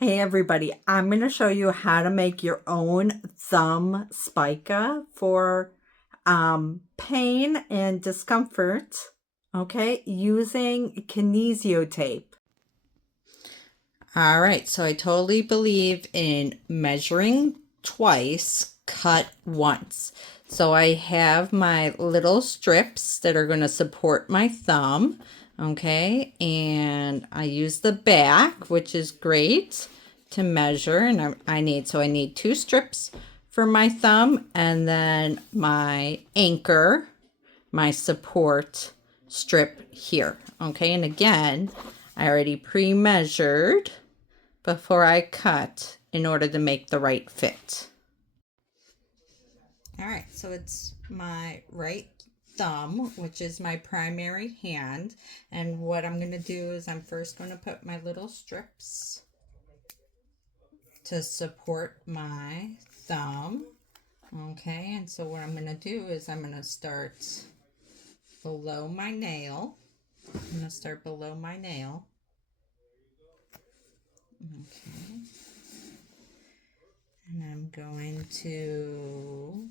Hey everybody, I'm going to show you how to make your own thumb spica for pain and discomfort, okay, using Kinesiotape. All right, so I totally believe in measuring twice, cut once. So I have my little strips that are going to support my thumb, okay, and I use the back, which is great to measure, and I need two strips for my thumb, and then my anchor, my support strip here, okay. And again, I already pre-measured before I cut in order to make the right fit. All right, so it's my right thumb, which is my primary hand. And what I'm going to do is I'm first going to put my little strips to support my thumb. Okay, and so what I'm going to do is I'm going to start below my nail. I'm going to start below my nail. Okay. And I'm going to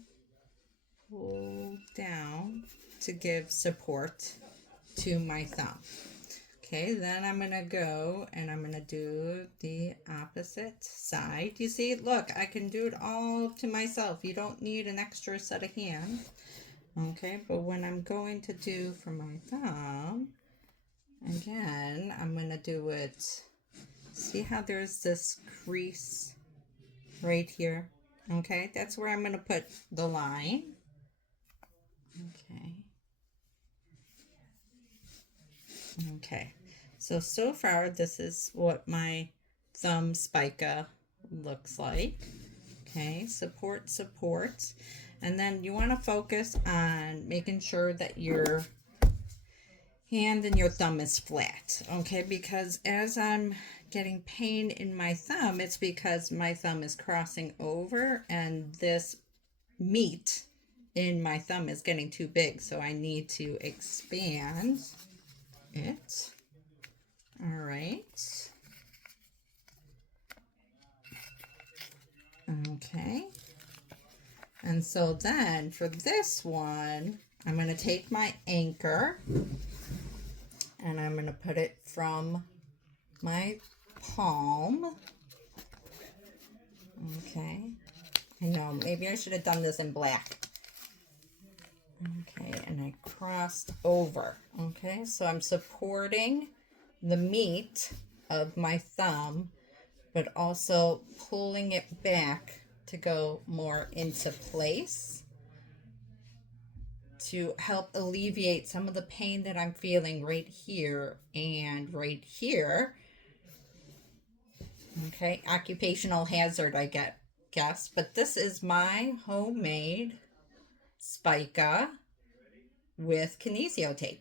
pull down to give support to my thumb. Okay, then I'm going to go and I'm going to do the opposite side. You see, look, I can do it all to myself. You don't need an extra set of hands. Okay, but when I'm going to do for my thumb, again, I'm going to do it. See how there's this crease right here? Okay, that's where I'm going to put the line. Okay. Okay. So far, this is what my thumb spica looks like. Okay, support. And then you want to focus on making sure that your hand and your thumb is flat. Okay, because as I'm getting pain in my thumb, it's because my thumb is crossing over and this meat in my thumb is getting too big. So I need to expand it. All right. Okay. And so then for this one, I'm going to take my anchor and I'm going to put it from my palm. Okay. I know, maybe I should have done this in black. Okay, and I crossed over. Okay, so I'm supporting the meat of my thumb, but also pulling it back to go more into place to help alleviate some of the pain that I'm feeling right here and right here. Okay, occupational hazard, I guess, but this is my homemade Spica with Kinesiotape.